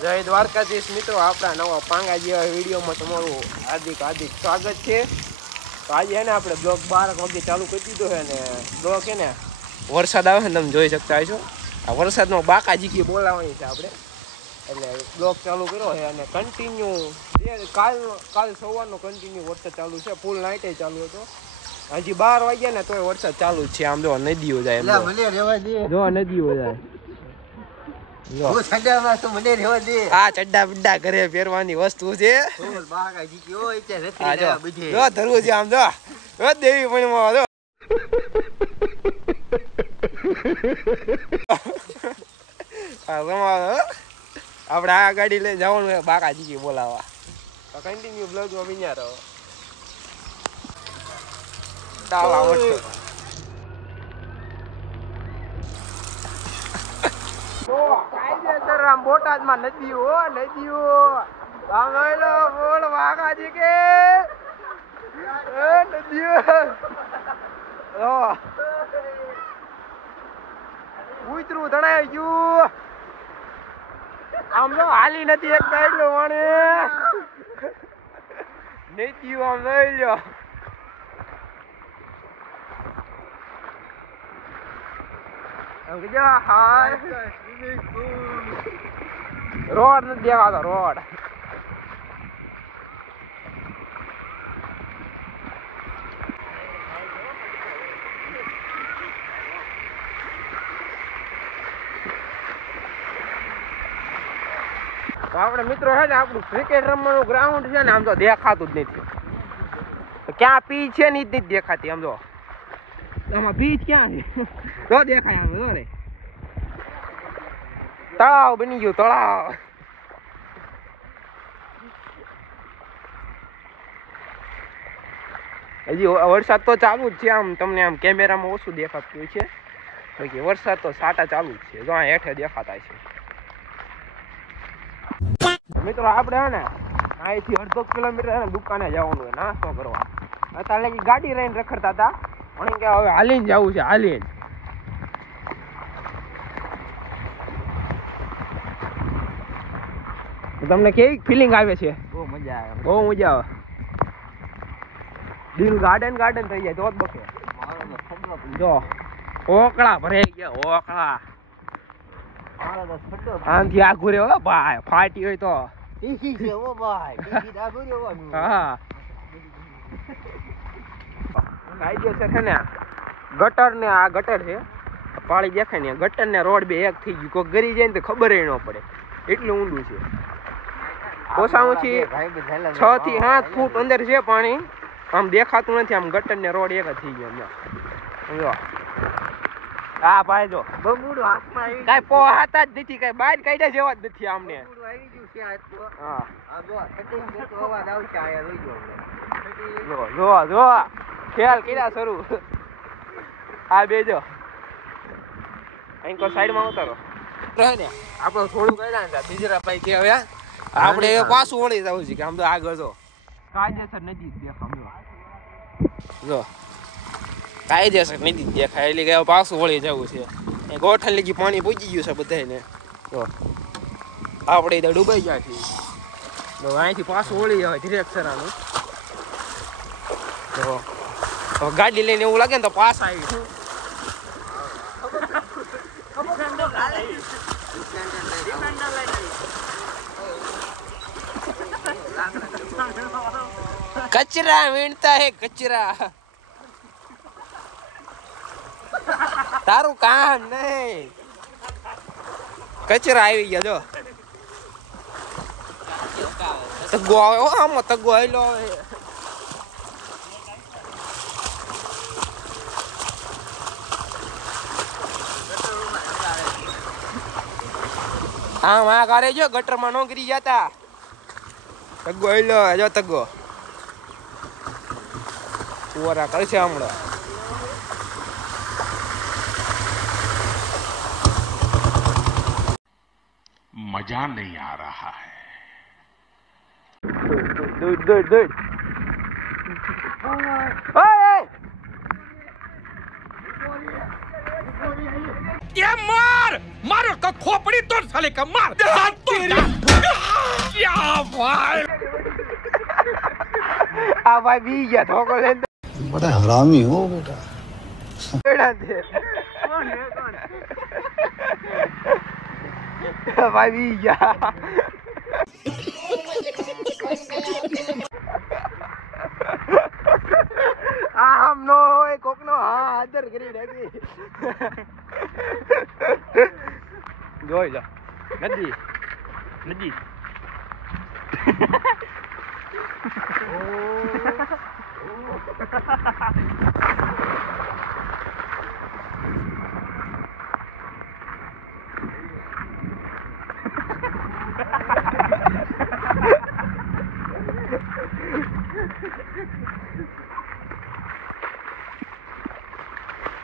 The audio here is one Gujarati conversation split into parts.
જય દ્વારકાધીશ મિત્રો, આપણા નવા પાંગા જેવા વિડીયોમાં તમારું હાર્દિક સ્વાગત છે। તો આજે હે ને આપણે બ્લોગ 12 વાગે ચાલુ કરી દીધો છે ને બ્લોગ હે ને વરસાદ આવે ને તમે જોઈ શકતા હશો। આ વરસાદનો બાકા જીકી બોલાવવાની છે આપણે, એટલે બ્લોગ ચાલુ કર્યો છે અને કન્ટિન્યુ કાલ સવારનો કન્ટિન્યુ વરસાદ ચાલુ છે, ફૂલ નાઇટે ચાલુ હતો। હજી 12 વાગ્યા ને તોય વરસાદ ચાલુ જ છે। આમ જો નદીઓ જાય, જો નદીઓ જાય, આ ચડ્ડા બડ્ડા ઘરે પહેરવાની વસ્તુ છે। જો ધરવું છે, આમ જો દેવી પણ જો આપણે આ ગાડી લઈને જવાનું બાકા જીકી બોલાવા। કન્ટિન્યુ બ્લોગમાં બન્યા રહો। કાયદેસર આમ બોટાદમાં નદીઓ આમ બોલ બાકા જીકે નદીઓ ઉતરું તણાઈ ગયું। આમ તો હાલી નથી એક સાઈડ લો વાણે નદીઓ આમ લઈ લ્યો। રોડ નથી દેખાતો, રોડ તો આપણે મિત્રો છે ને આપણું ક્રિકેટ રમવાનું ગ્રાઉન્ડ છે ને આમ તો દેખાતું જ નથી, ક્યાં પીચ છે ને જ નથી દેખાતી। આમ જો આમાં પીચ ક્યાં છે તો દેખાય, આમ જો રે તળાવ બની ગયું, તળાવ। હજી વરસાદ તો ચાલુ જ છે, આમ તમને આમ કેમેરામાં ઓછું દેખાતું હોય છે, બાકી વરસાદ તો સાટા ચાલુ જ છે, જો આ હેઠે દેખાતા છે। મિત્રો આપણે હે ને અહીંથી 1.5 કિલોમીટર દુકાને જવાનું હોય નાસ્તો કરવા। અત્યારે લગી ગાડી લઈને રખડતા હતા, પણ કે હવે હાલીને જવું છે, હાલીને। તમને કેવી ફિલિંગ આવે છે? બહુ મજા આવે, બહુ મજા આવે, દિલ ગાર્ડન થઈ જાય। તો બકે જો ઓકળા ભરાઈ ગયા, ઓકળા આમથી આઘું રે ભાઈ, ફાટી હોય તો હા કાયદેસર છે ને ગટર ને આ ગટર છે, પાણી દેખાય ને ગટર ને રોડ બે એક થઈ ગયું, કોઈ ગરી જાય ને તો ખબર ન પડે, એટલું ઊંડું છે। ઓછામાં ઓછી 6 થી 7 ફૂટ અંદર છે પાણી, આમ દેખાતું નથી, આમ ગટર ને રોડ એક જ થઈ ગયો। સમજો હા ભાઈ, જો કઈ પોહાતા જ નથી, કઈ બહાર કાઢ્યા જેવા જ નથી આમને। જો ખેલ કર્યા શરૂ, આ બે જો અહીં કોઈ સાઈડમાં ઉતારો ને આપણે થોડું કર્યા ને બીજરા ભાઈ કે હવે આપણે પાછું વળી જવું છે કે આમ તો આગળ જો કાયદેસર નદી દેખાય, જો કાયદેસર નદી દેખાય, એટલે કે પાછું વળી જવું છે। ગોઠણ લગી પાણી પૂજી ગયું છે બધાને, જો આપણે ત્યાં ડૂબાઈ ગયા છીએ, અહીંથી પાછું વળી જવાય ડિરેક્શરાનું। તો ગાડી લઈને એવું લાગે ને તો પાસ આવી कचरा वीणता है कचरा, तारू काम नहीं, कचरा આવી ગયા। જો તગો આવે, આમાં તગો આયલો આવે, આમ આ કરે જો ગટરમાં નો ગરી જતા, તગો આયલો જો તગો ઓરા કરશે હમણાં। मजा नहीं आ रहा है। ये मार मारो तो खोपड़ी तो साले का मार क्या भाई આ ભાઈ બી ગયા ધોકો લઈને बड़ा हरामी हो बेटा બેડા દે ભાઈ બી ગયા આમ નો હોય કોકનો હા આદર કરી નાખી જોઈ લો નદી નદી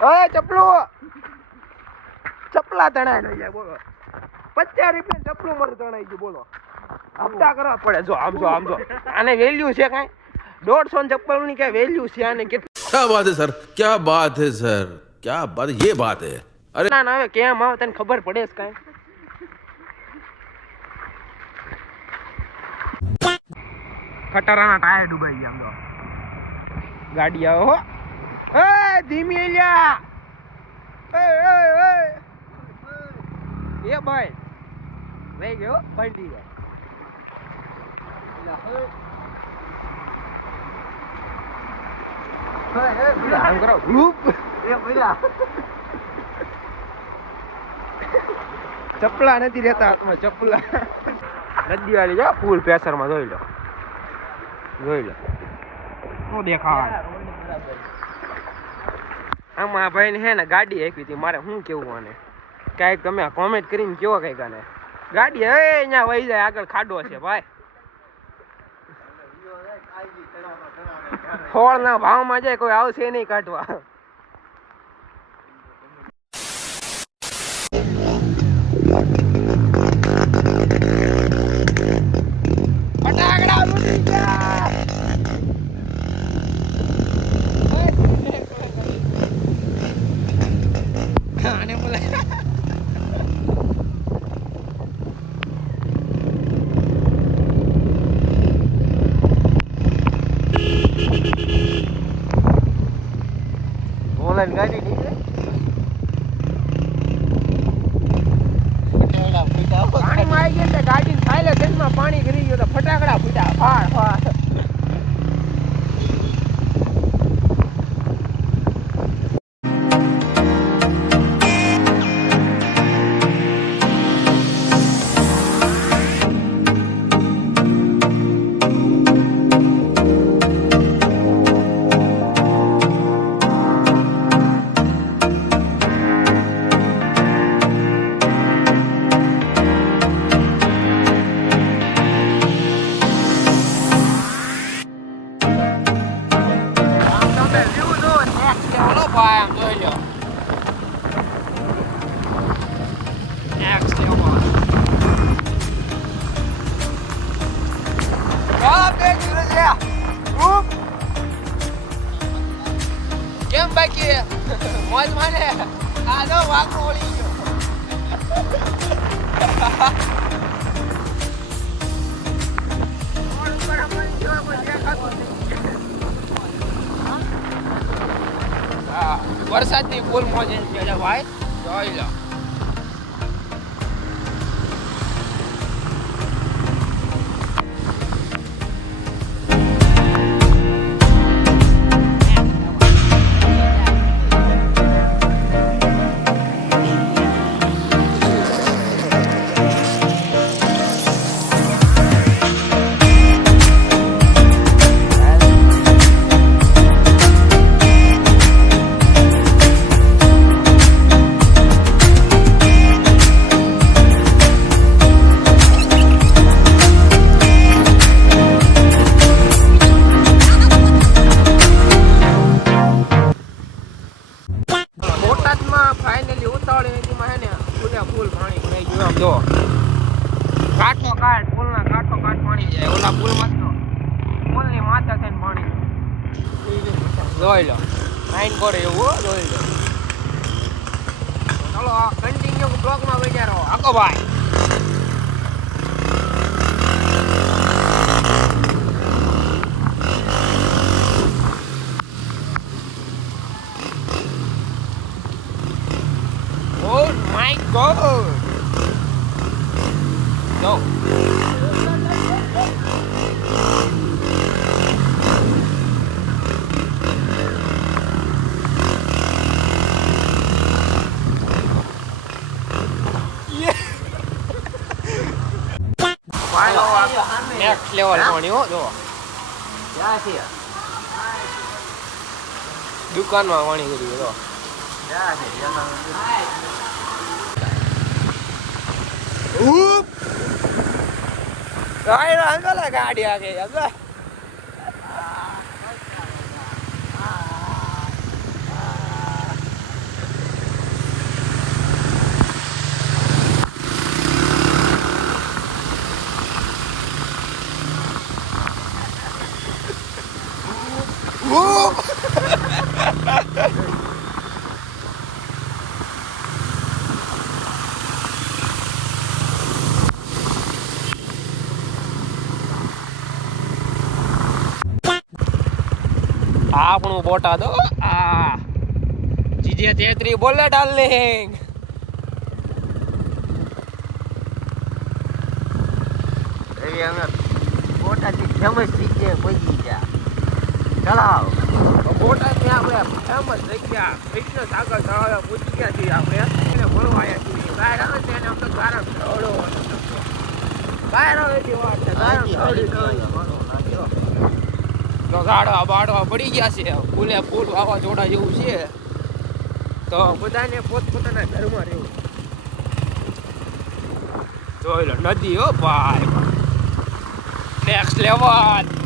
ઓય ચપલું ચપલા તણાઈ ન જાય બોલો 50 રૂપિયા ચપલું મારું તણાઈ ગયું બોલો હપ્તા કરવા પડે જો આમ જો આને વેલ્યુ છે કાંઈ 150 ની ચપ્પલ ની કઈ વેલ્યુ છે આને क्या बात है सर क्या बात है सर क्या बात ये बात है अरे ના હવે કેમ આવે તને ખબર પડે છે કાંઈ ખટારાના ટાયર ડૂબાઈ ગયા આમ તો ગાડી આવે હો એ ધીમી લ્યા એ ભાઈ લઈ ગયો પલટી ગયો આમ કરો ચપલા નથી રહેતા હાથમાં ચપલા નદી વાળી જા ફૂલ પ્રેશર માં જોઈ લો શું દેખાય આમાં ભાઈ ને હે ને ગાડી આપી હતી મારે શું કેવું આને કાંઈક તમે કોમેન્ટ કરીને કેવો કઈક આને ગાડી હવે અહીંયા વહી જાય આગળ ખાડો છે ભાઈ ફોળ ના ભાવમાં જાય કોઈ આવશે નહીં કાઢવા ફટાકડા ઉડી ગયા આને બોલાય ઓનલાઈન ગાડી નીકળે પાણીમાં આવી ગયા ગાડી ખાયલે તેલમાં પાણી ગરી ગયું તો ફટાકડા ફૂટ્યા ફાડ ફાડ ભાઈ આમ જોઈ લો કેમ બાકી મોજ માને આ જો વાઘ ઓળી ગયો વરસાદની ફૂલ મોજ છે ભાઈ જોઈ લો ફાઇનલી ઉતાવળી નદીમાં હે ને ફૂલ પાણી ભરાઈ ગયું આમ જો કાંઠો કાંઠ પુલના કાંઠો કાંઠ પાણી જાય ઓલા પુલમાં તો પુલની માથા થઈને પાણી જોઈ લો નાઈન કરે એવું જોઈ લો ચલો કન્ટિન્યુ બ્લોગમાં બન્યા રહો આકો ભાઈ જો નેક્સ્ટ લેવલ પાણી હો જો દુકાનમાં પાણી કરી જો ગાડી આગે આપણું બોટાદ આ જીજે 33 બોલે ડાર્લિંગ એવી અમે બોટાદની ફેમસ જગ્યાએ પહોંચી ગયા તળાવ બોટાદ ને આપણે ફેમસ જગ્યા કૃષ્ણ સાગર તળાવ પૂછી ગયા છીએ આપણે એને ભણવા આવ્યા છીએ બહાર આવે તેને અમને ગારા દોડો બહાર આવે છે વાત છે તો ગાડવા બાડવા પડી ગયા છે ફૂલે ફૂલ વાવાઝોડા જેવું છે તો બધાને પોતપોતાના ઘરમાં રહેવું જોઈ લો નદી હો ભાઈ નેક્સ્ટ લેવલ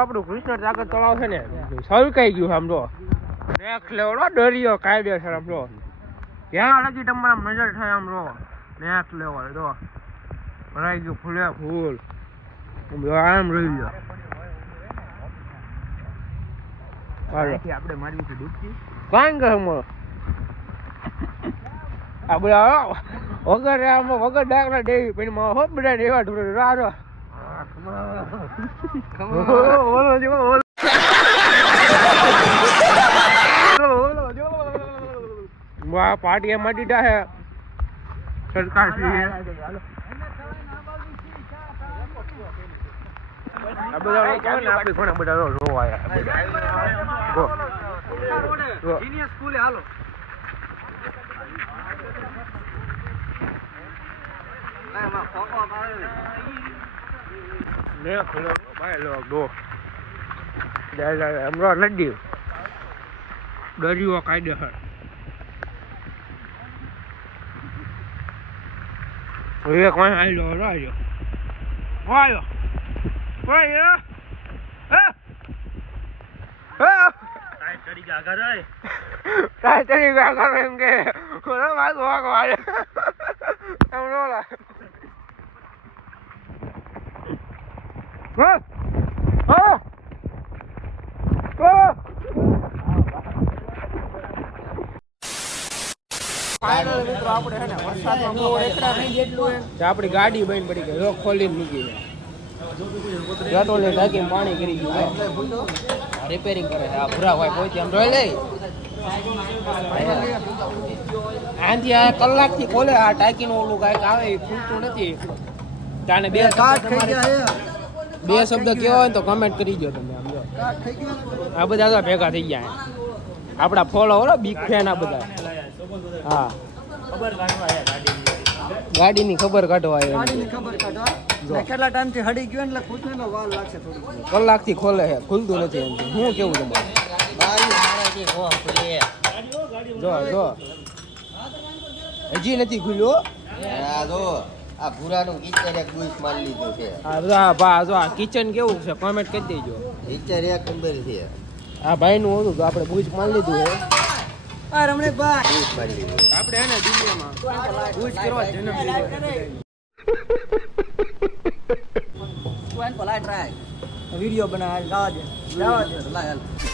આપણું કૃષ્ણ સાગર તળાવ છે ને સરકાઈ ગયું આમ તો નેક્સ્ટ લેવલ દરિયો કાયદેસર આમ તો ત્યાં લગી તમારા નજર થાય આમ રો નેક્સ્ટ લેવલ તો ભરાઈ ગયું ફૂલે ફૂલ આમ રહી ગયો આપણે મારવી છે ડૂબકી કાંઈ ઘરમાં આપણે વગર આમાં વગર ડાકરા દેવી પછી હો બધા એવા રારો પાર્ટી એમાં દીધા હે સરકાર શ્રી આ બધા આપણે ઘણા બધા રોવાયા સ્કૂલે હાલો લડી દરિયો કાયદેસર એક કોઈ આવેલો આવ્યો આવ્યો ચડી ગયા ઘર એમ કે વાગે એમ રોલા આપડી ગાડી બંધ પડી ગઈ લોક ખોલીને મૂકી પેટ્રોલ ટાંકી પાણી કરી ગયું રિપેરિંગ કરે આ ભૂરા ભાઈ પહોંચી આમ જોઈ લઈ આથી આ કલાકથી ખોલે આ ટાંકીનું ઓલું કાંઈક આવે એ ખુલતું નથી તાને બે શબ્દ કેવા હોય તો કમેન્ટ કરી દો તમે આમ જો આ બધા ભેગા થઈ ગયા આપડા ફોલોવર બિગ ફેન આ બધા હા ગાડીની ખબર કાઢવા કેટલા ટાઈમ થી હડી ગયો એટલે ખુલતું વાર લાગશે થોડું કલાક થી ખોલે છે ખુલતું નથી એમ હું કેવું તમારે જો જો હજી નથી ખુલ્યું આ ભૂરાનું કિચન એક બુશ મારી લીધું છે આ કિચન કેવું છે કોમેન્ટ કરી દેજો કિચન એક નંબર છે આ ભાઈ નું હતું તો આપણે બુશ મારી લીધું છે આ રમણે બા આપણે હે ને દુનિયામાં બુશ કરવા જન્મ લીધો તું એને લાય ટ્રાય વિડીયો બનાવે જવા દે લાય હાલ